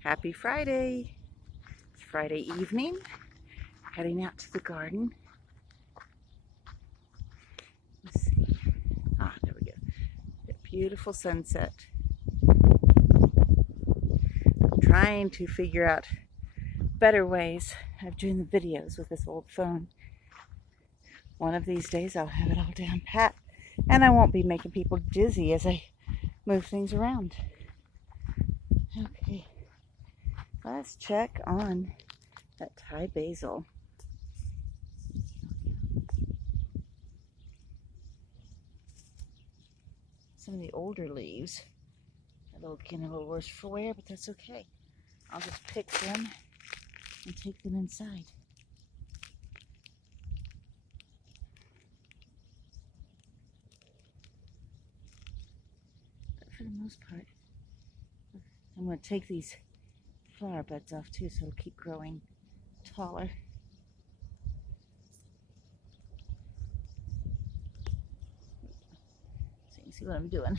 Happy Friday. It's Friday evening. Heading out to the garden. Let's see. Ah, there we go. A beautiful sunset. I'm trying to figure out better ways of doing the videos with this old phone. One of these days I'll have it all down pat and I won't be making people dizzy as I move things around. Okay, let's check on that Thai basil. Some of the older leaves are getting a little worse for wear, but that's okay. I'll just pick them and take them inside. But for the most part, I'm going to take these flower buds off too, so it'll keep growing taller. So you can see what I'm doing.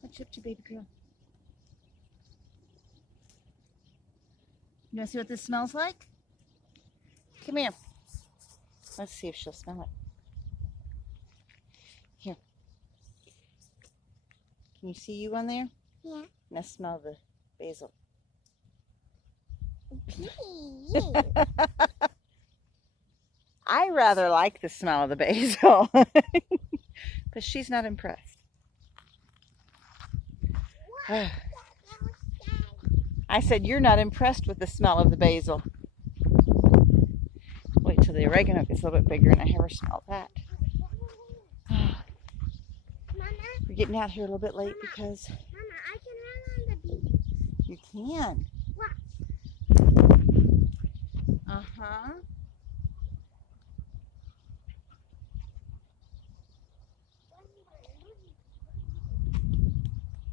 What you up to, baby girl? You want to see what this smells like? Come here. Let's see if she'll smell it. Here. Can you see you on there? Yeah. Now smell the basil. I rather like the smell of the basil, but she's not impressed. I said, you're not impressed with the smell of the basil. Wait till the oregano gets a little bit bigger and I have her smell that. We're getting out here a little bit late because... Mama, I can run on the beach. You can. What? Uh-huh.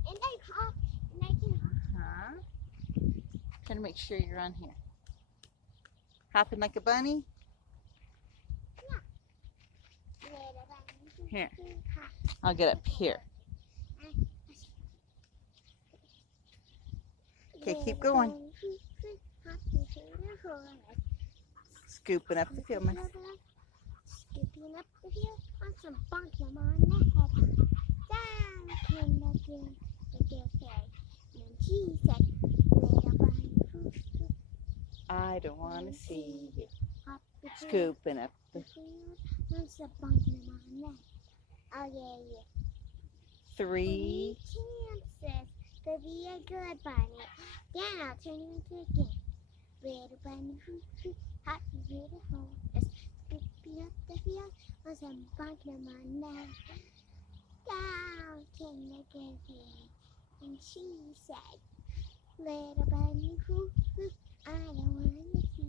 And I hop, and I can hop. Uh-huh. Trying to make sure you're on here. Hopping like a bunny? Here. I'll get up here. Okay, keep going. Scooping up the field mice. Scooping up the field on some bonkum on the head. Down came the good fairy. And she said, little bunny, I don't want to see you. hop the field. Scooping up the On some bonkum on the head. I'll give you 3 chances to be a good bunny. Then I'll turn you into a king. Little bunny, hop into the hole. Scooping up the field on some bonkum on the head. Down came the good fairy, and she said, little bunny, I don't want to see you.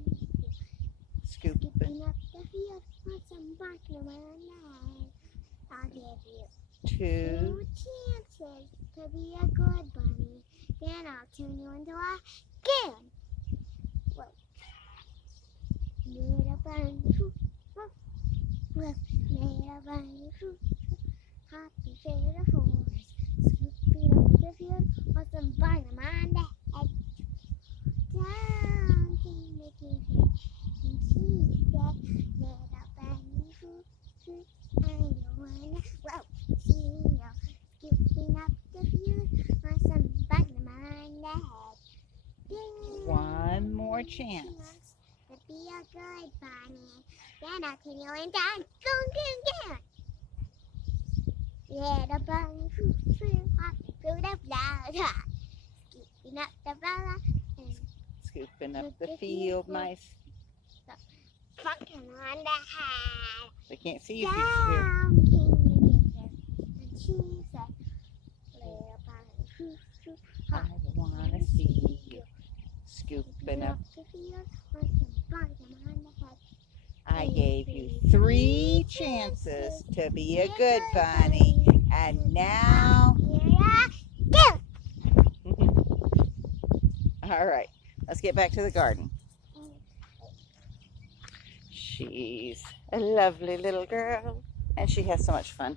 scooping. Scooping up the field on some bonkum on the head. I'll give you 2 chances to be a good bunny. Then I'll turn you into a kid. Wait. Little bunny, little bunny, happy through the forest, scooping up the field on some bottom on the head. Down came the kid, and she said, little bunny, I don't wanna see you. Scooping up the field on some bottom on the head. Ding. 1 more chance. To be a good bunny. Then I'll turn you into a goon. Little bunny, hopping through the flowers. Scooping up the flower and Scooping up the field mice. bonking on the head. They can't see you if you're here. Down came the giver, and she said, little bunny, I don't want to see you. Scooping up. the field on some bottom on the head. I gave you 3 chances to be a good bunny. And now... All right, let's get back to the garden. She's a lovely little girl, and she has so much fun.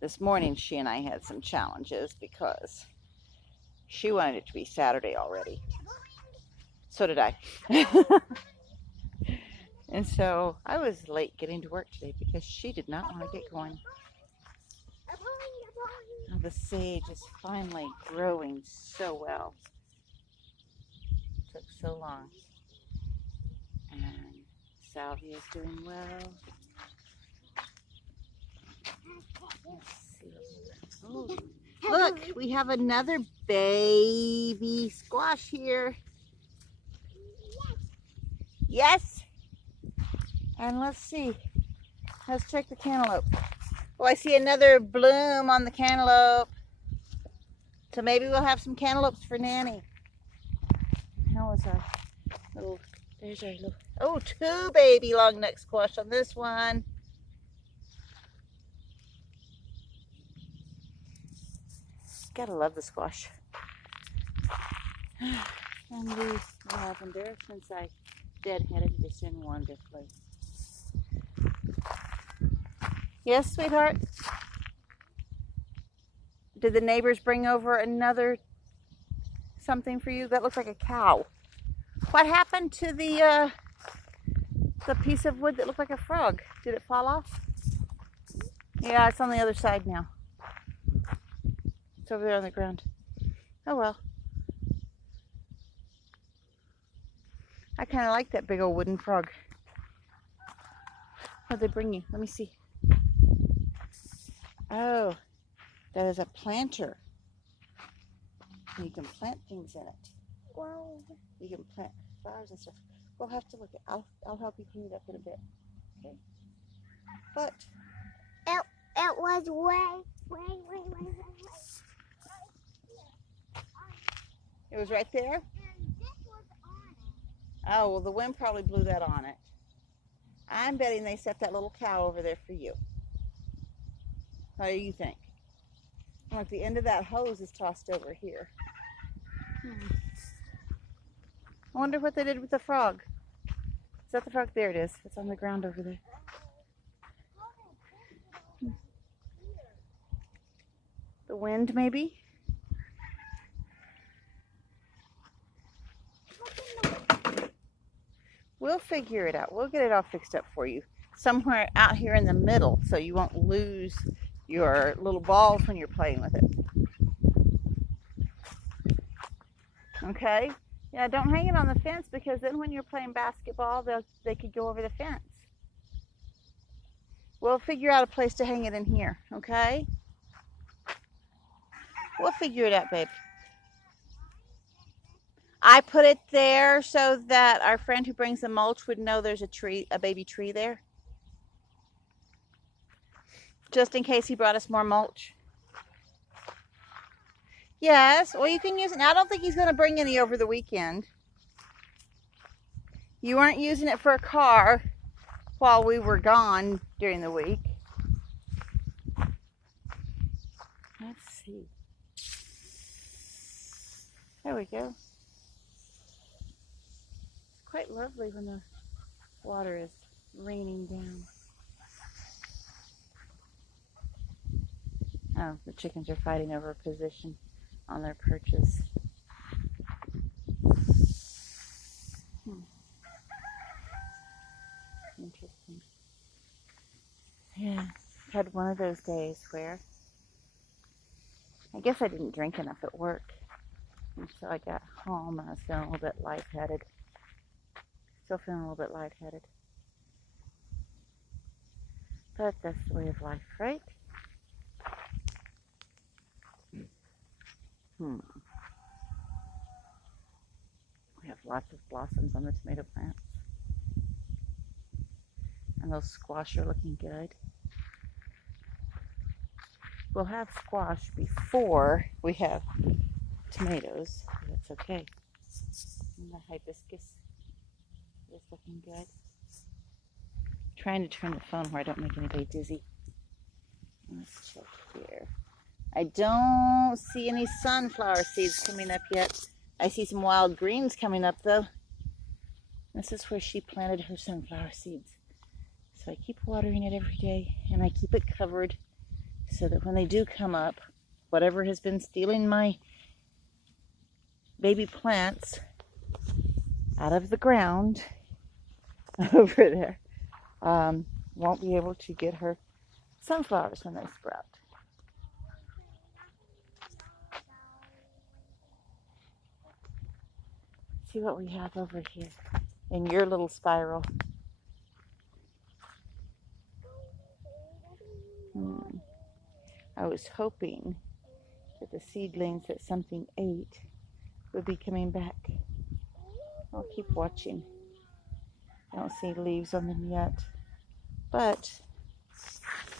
This morning, she and I had some challenges because she wanted it to be Saturday already. So did I. And so I was late getting to work today because she did not want to get going. Oh, the sage is finally growing so well. It took so long. And salvia is doing well. Let's see. Oh, look, we have another baby squash here. Yes. And let's see. Let's check the cantaloupe. Oh, I see another bloom on the cantaloupe. So maybe we'll have some cantaloupes for Nanny. How is our little, there's our little, oh, 2 baby long neck squash on this one. Gotta love the squash. And the lavender, since I deadheaded it, it's in wonderfully. Yes, sweetheart? Did the neighbors bring over another something for you? That looks like a cow. What happened to the piece of wood that looked like a frog? Did it fall off? Yeah, it's on the other side now. It's over there on the ground. Oh well. I kind of like that big old wooden frog. What'd they bring you? Let me see. Oh, that is a planter. You can plant things in it. Wow. You can plant flowers and stuff. We'll have to look at. I'll help you clean it up in a bit. Okay. But It was way. it was right there. And this was on it. Oh well, the wind probably blew that on it. I'm betting they set that little cow over there for you. What do you think? Look, the end of that hose is tossed over here. I wonder what they did with the frog. Is that the frog? There it is. It's on the ground over there. The wind, maybe? We'll figure it out. We'll get it all fixed up for you. Somewhere out here in the middle so you won't lose your little balls when you're playing with it. Okay? Yeah, don't hang it on the fence because then when you're playing basketball, they could go over the fence. We'll figure out a place to hang it in here, okay? We'll figure it out, babe. I put it there so that our friend who brings the mulch would know there's a baby tree there. Just in case he brought us more mulch. Yes, well you can use it. Now, I don't think he's going to bring any over the weekend. You weren't using it for a car while we were gone during the week. Let's see. There we go. It's quite lovely when the water is raining down. Oh, the chickens are fighting over a position on their perches. Interesting. Yeah, had one of those days where I guess I didn't drink enough at work. And so I got home and I was feeling a little bit lightheaded. Still feeling a little bit lightheaded. But that's the way of life, right? We have lots of blossoms on the tomato plants. And those squash are looking good. We'll have squash before we have tomatoes. That's okay. And the hibiscus is looking good. Trying to turn the phone where I don't make anybody dizzy. Let's check here. I don't see any sunflower seeds coming up yet. I see some wild greens coming up though. This is where she planted her sunflower seeds. So I keep watering it every day, and I keep it covered so that when they do come up, whatever has been stealing my baby plants out of the ground over there won't be able to get her sunflowers when they sprout. See what we have over here in your little spiral. I was hoping that the seedlings that something ate would be coming back. I'll keep watching. I don't see leaves on them yet, but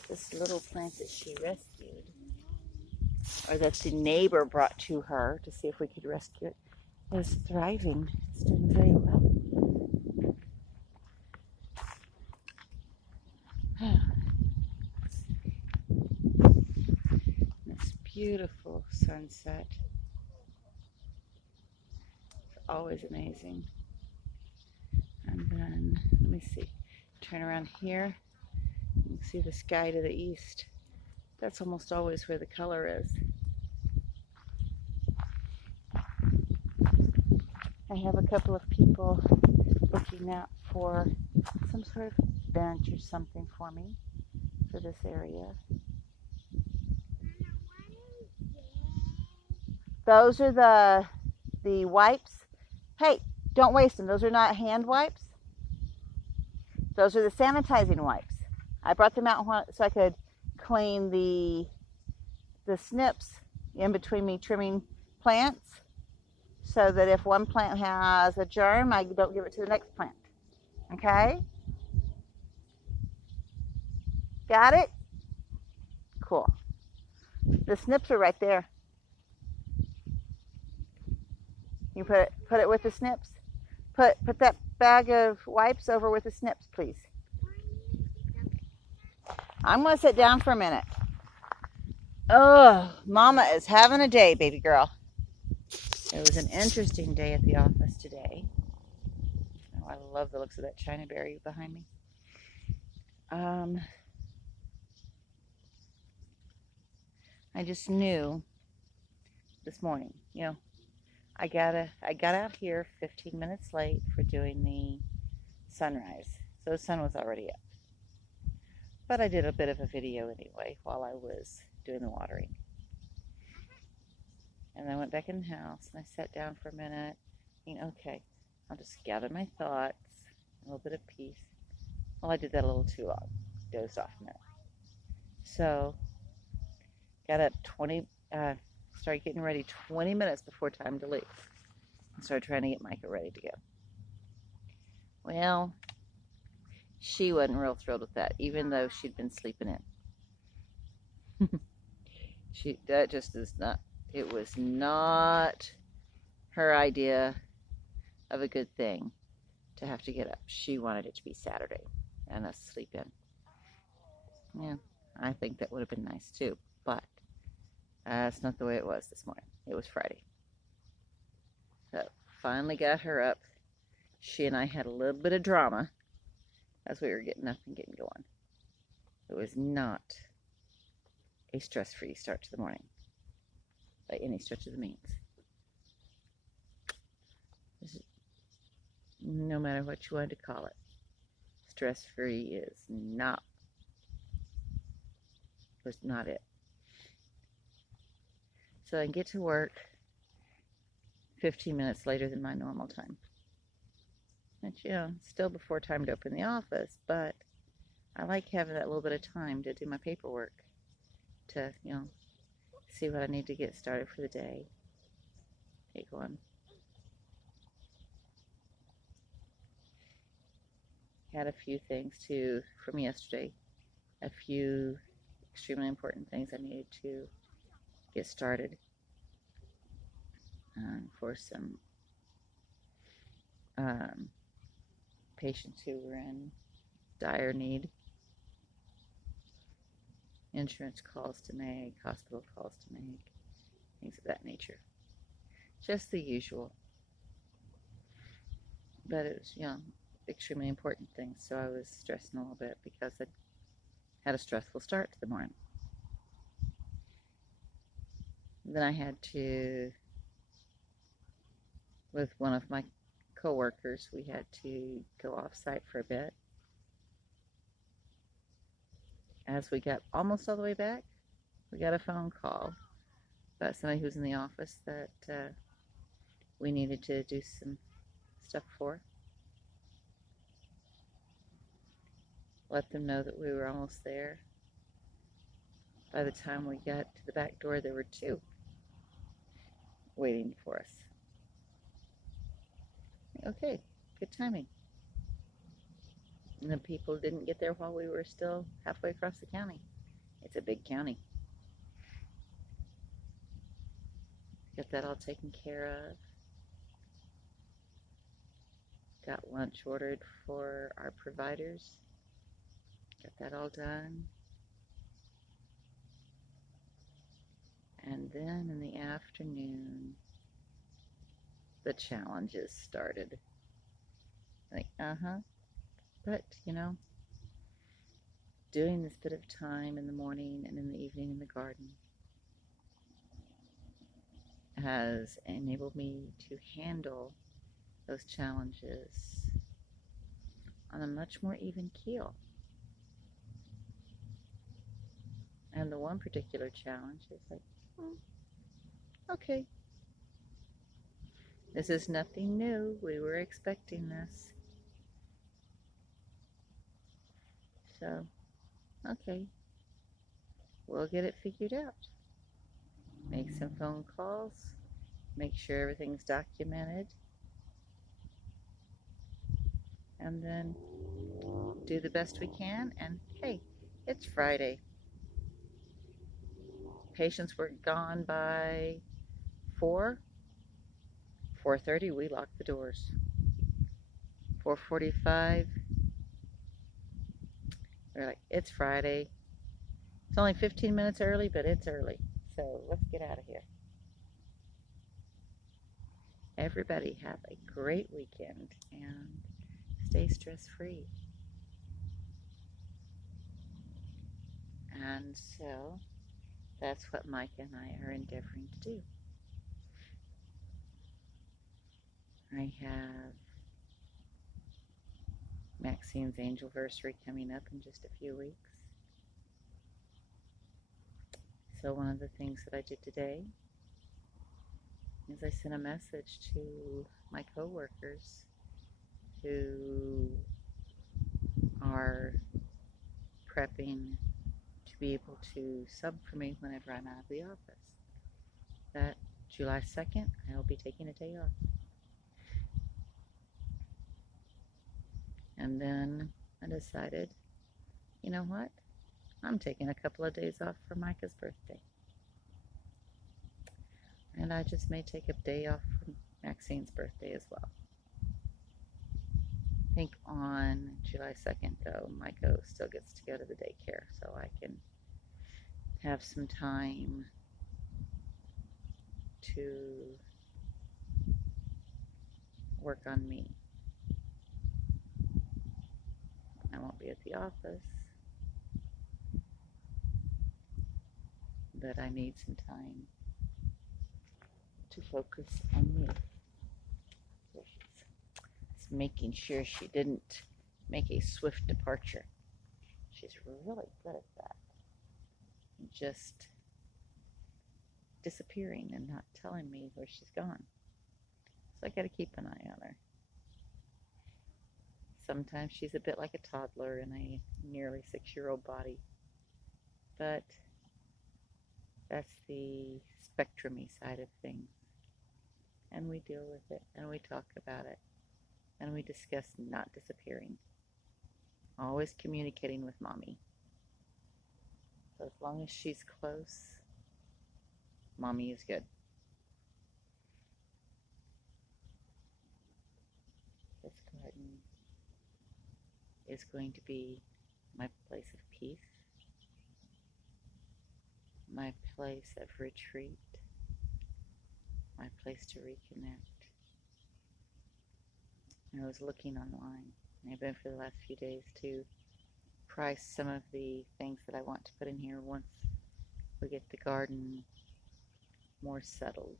this little plant that she rescued, or that the neighbor brought to her to see if we could rescue it, is thriving. It's doing very well. This beautiful sunset. It's always amazing. And then, let me see, turn around here. You can see the sky to the east. That's almost always where the color is. I have a couple of people looking out for some sort of bench or something for me for this area. Those are the wipes. Hey, don't waste them. Those are not hand wipes. Those are the sanitizing wipes. I brought them out so I could clean the snips in between me trimming plants, so that if one plant has a germ, I don't give it to the next plant. Okay? Got it? Cool. The snips are right there. You put it with the snips. Put that bag of wipes over with the snips, please. I'm going to sit down for a minute. Oh, Mama is having a day, baby girl. It was an interesting day at the office today. Oh, I love the looks of that China berry behind me. I just knew this morning, I got out here 15 minutes late for doing the sunrise. So the sun was already up. But I did a bit of a video anyway while I was doing the watering. And I went back in the house and I sat down for a minute. Okay, I'll just gather my thoughts, a little bit of peace. Well, I did that a little too long. Dozed off a minute. So, got up started getting ready 20 minutes before time to leave. And started trying to get Micah ready to go. Well, she wasn't real thrilled with that, even though she'd been sleeping in. It was not her idea of a good thing to have to get up. She wanted it to be Saturday and us sleep in. Yeah, I think that would have been nice too, but that's not the way it was this morning. It was Friday. So finally got her up. She and I had a little bit of drama as we were getting up and getting going. It was not a stress-free start to the morning by any stretch of the means. No matter what you wanted to call it, stress-free was not it. So I can get to work 15 minutes later than my normal time. Which, still before time to open the office, but I like having that little bit of time to do my paperwork, to, see what I need to get started for the day. Take one. Had a few things from yesterday, a few extremely important things I needed to get started for some patients who were in dire need. Insurance calls to make, hospital calls to make, things of that nature. Just the usual. but it was, extremely important things. So I was stressing a little bit because I had a stressful start to the morning. Then I had to, with one of my coworkers, we had to go off site for a bit. As we got almost all the way back, we got a phone call about somebody who's in the office that we needed to do some stuff for. Let them know that we were almost there. By the time we got to the back door, there were two waiting for us. Okay, good timing. And the people didn't get there while we were still halfway across the county. It's a big county. Got that all taken care of. Got lunch ordered for our providers. Got that all done. And then in the afternoon, the challenges started. Like, but, doing this bit of time in the morning and in the evening in the garden has enabled me to handle those challenges on a much more even keel. And the one particular challenge is like, okay, this is nothing new. We were expecting this. So, okay, we'll get it figured out. Make some phone calls, make sure everything's documented, and then do the best we can. And hey, it's Friday. Patients were gone by 4:30 we locked the doors. 4:45 we're like, it's Friday. It's only 15 minutes early, but it's early. So let's get out of here. Everybody have a great weekend and stay stress-free. And so that's what Micah and I are endeavoring to do. I have Maxine's Angelversary coming up in just a few weeks. So one of the things that I did today is I sent a message to my coworkers who are prepping to be able to sub for me whenever I'm out of the office. That July 2nd, I'll be taking a day off. And then I decided, you know what? I'm taking a couple of days off for Micah's birthday. And I just may take a day off for Maxine's birthday as well. I think on July 2nd, though, Micah still gets to go to the daycare, so I can have some time to work on me. I won't be at the office, but I need some time to focus on me. So she's making sure she didn't make a swift departure. She's really good at that. Just disappearing and not telling me where she's gone. So I gotta keep an eye on her. Sometimes she's a bit like a toddler in a nearly 6-year-old body, but that's the spectrum-y side of things. And we deal with it, and we talk about it, and we discuss not disappearing. Always communicating with Mommy. So as long as she's close, Mommy is good. This garden is going to be my place of peace, my place of retreat, my place to reconnect. I was looking online, and I've been for the last few days to price some of the things that I want to put in here once we get the garden more settled.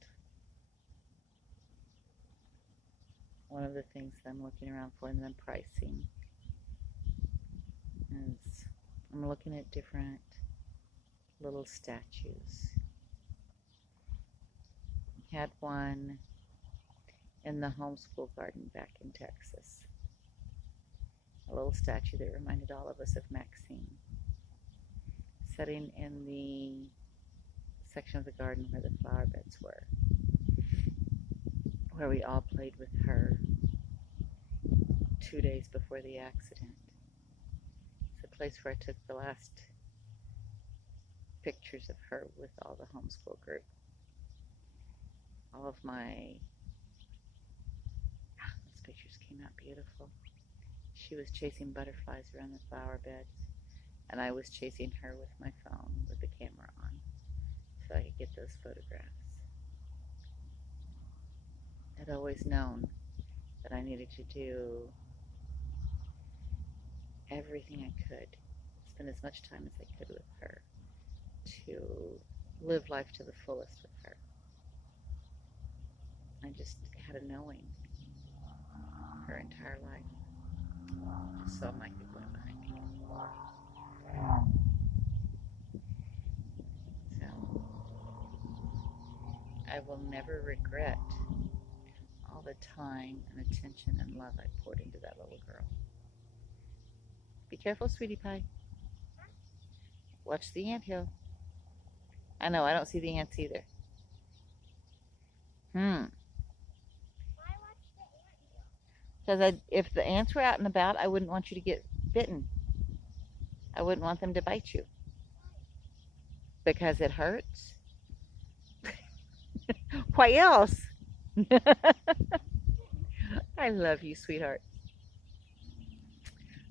One of the things that I'm looking around for and then pricing is I'm looking at different little statues. Had one in the homeschool garden back in Texas. A little statue that reminded all of us of Maxine. Sitting in the section of the garden where the flower beds were. Where we all played with her 2 days before the accident. It's a place where I took the last pictures of her with all the homeschool group. All of those pictures came out beautiful. She was chasing butterflies around the flower beds, and I was chasing her with my phone with the camera on so I could get those photographs. I'd always known that I needed to do everything I could, spend as much time as I could with her, to live life to the fullest with her. I just had a knowing her entire life. Just saw Micah going behind me. So, I will never regret all the time and attention and love I poured into that little girl. Be careful, sweetie pie. Watch the anthill. I know, I don't see the ants either. Because if the ants were out and about, I wouldn't want you to get bitten. I wouldn't want them to bite you. Because it hurts. Why else? I love you, sweetheart.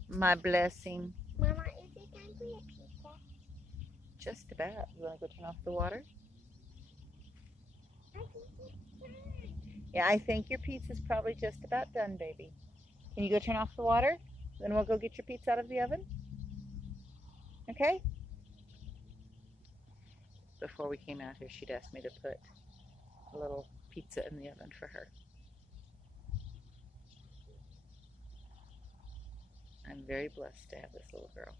My blessing. Mama, is it time for your pizza? Just about. You want to go turn off the water? I think it's time. Yeah, I think your pizza's probably just about done, baby. Can you go turn off the water? Then we'll go get your pizza out of the oven. Okay? Before we came out here, she'd asked me to put a little pizza in the oven for her. I'm very blessed to have this little girl.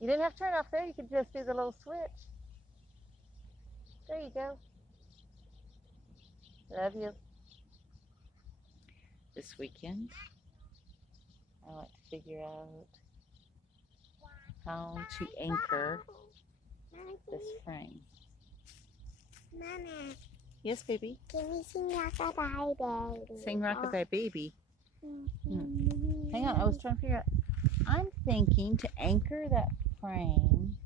You didn't have to turn it off there. You could just do the little switch. There you go. Love you. This weekend, I want to figure out how to anchor this frame. Mama, Yes, baby. can we sing Rockabye Baby? Sing Rockabye Baby. Mm-hmm. Hang on, I was trying to figure out. I'm thinking to anchor that frame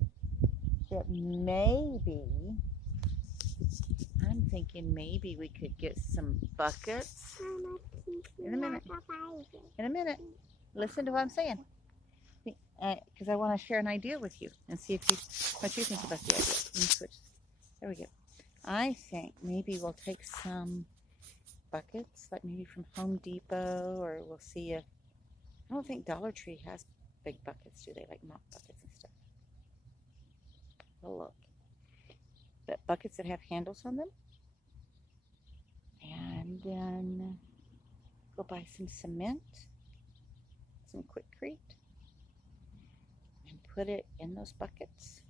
that maybe we could get some buckets. Mama, can we sing In a minute. Rockabye Baby? In a minute. Listen to what I'm saying. Because I want to share an idea with you and see what you think about the idea. Let me switch. There we go. I think maybe we'll take some buckets, like maybe from Home Depot, or we'll see if, I don't think Dollar Tree has big buckets, do they? Like mop buckets and stuff. We'll look. But buckets that have handles on them. And then go buy some cement, some Quikrete, and put it in those buckets.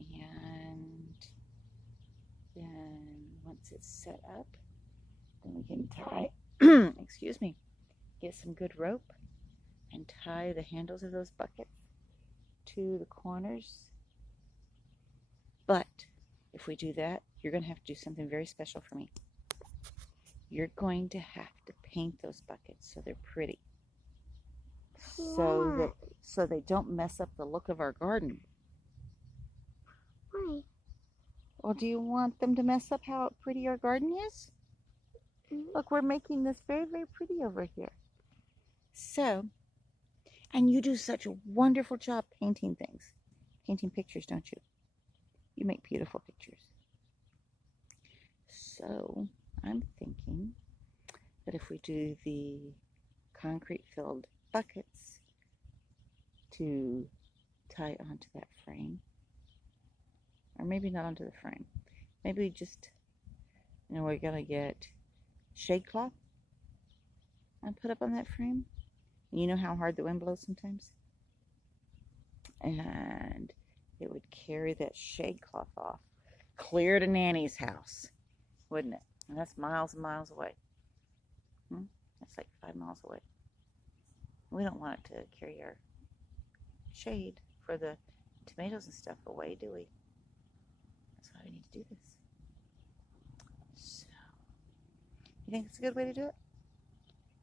And then once it's set up, then we can tie, excuse me, get some good rope and tie the handles of those buckets to the corners. But if we do that, you're going to have to do something very special for me. You're going to have to paint those buckets so they're pretty. So they don't mess up the look of our garden. Why? Well, do you want them to mess up how pretty our garden is? Look, we're making this very, very pretty over here. So, and you do such a wonderful job painting things. Painting pictures, don't you? You make beautiful pictures. So I'm thinking that if we do the concrete filled buckets to tie onto that frame, or maybe not onto the frame, maybe just, we're gonna get shade cloth and put up on that frame. You know how hard the wind blows sometimes? And it would carry that shade cloth off, clear to Nanny's house, wouldn't it? And that's miles and miles away. That's like 5 miles away. We don't want it to carry our shade for the tomatoes and stuff away, do we? That's why we need to do this. So, you think it's a good way to do it?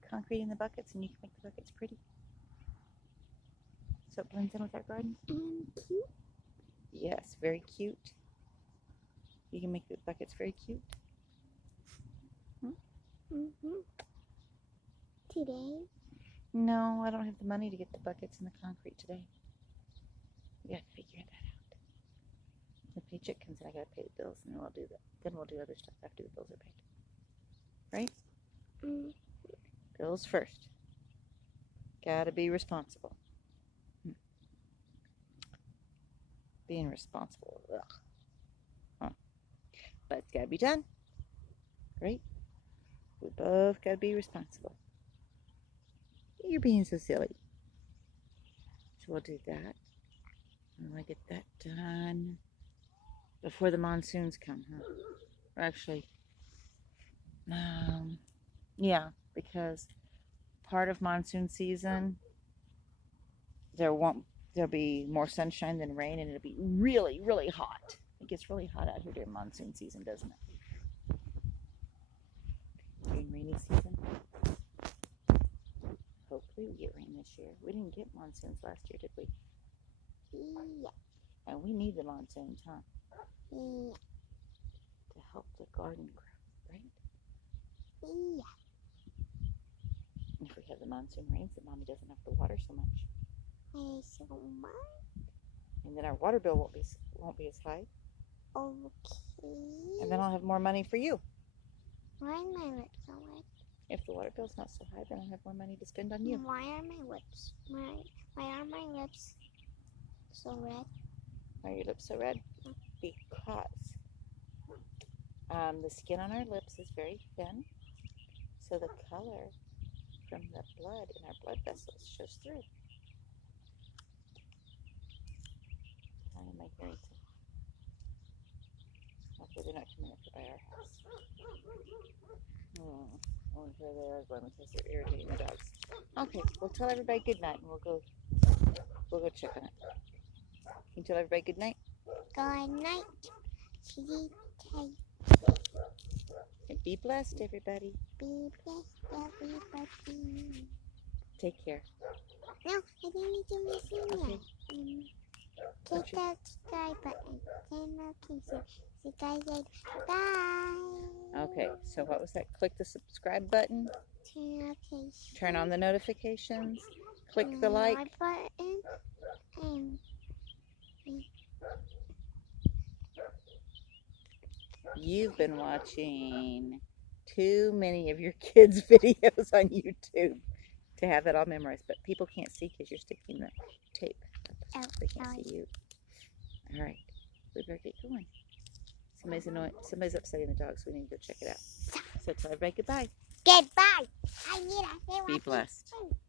Concrete in the buckets, and you can make the buckets pretty. So it blends in with our garden. Cute. Yes, very cute. You can make the buckets very cute. Today? No, I don't have the money to get the buckets and the concrete today. We got to figure that out. The paycheck comes in, I got to pay the bills, and then we'll do that. Then we'll do other stuff after the bills are paid. Right? Bills first. Gotta be responsible. Being responsible. Ugh. But it's gotta be done. Right? We both gotta be responsible. You're being so silly. So we'll do that. And I get that done before the monsoons come, huh? Or actually, yeah, because part of monsoon season, there'll be more sunshine than rain, and it'll be really, really hot. It gets really hot out here during monsoon season, doesn't it? During rainy season. Hopefully we get rain this year. We didn't get monsoons last year, did we? Yeah. And we need the monsoons, huh? Yeah. To help the garden grow, right? Yeah. If we have the monsoon rains, then Mommy doesn't have to water so much. So much. And then our water bill won't be as high. Okay. And then I'll have more money for you. Why are my lips so red? If the water bill's not so high, then I'll have more money to spend on you. Why are my lips? Why are my lips so red? Why are your lips so red? Because the skin on our lips is very thin, so the color from the blood in our blood vessels shows through. I am my hearing too. Hopefully they're not coming up by our house. Oh, here they are going because they're irritating the dogs. Okay, we'll tell everybody good night, and we'll go check on it. Can you tell everybody good night? Good night. Sleep tight. And be blessed, everybody. Be blessed, everybody. Take care. No, I didn't need to listen Okay. yet. Click that subscribe button. Turn notifications. See you guys later. Bye. Okay, so what was that? Click the subscribe button. Turn notifications. Turn on the notifications. Click the like. Button. And You've been watching too many of your kids' videos on YouTube to have that all memorized, but people can't see because you're sticking the tape. They can't see you. All right, we better get going. Somebody's annoying. Somebody's upsetting the dogs. We need to go check it out. So tell everybody goodbye. goodbye. I need a Be blessed.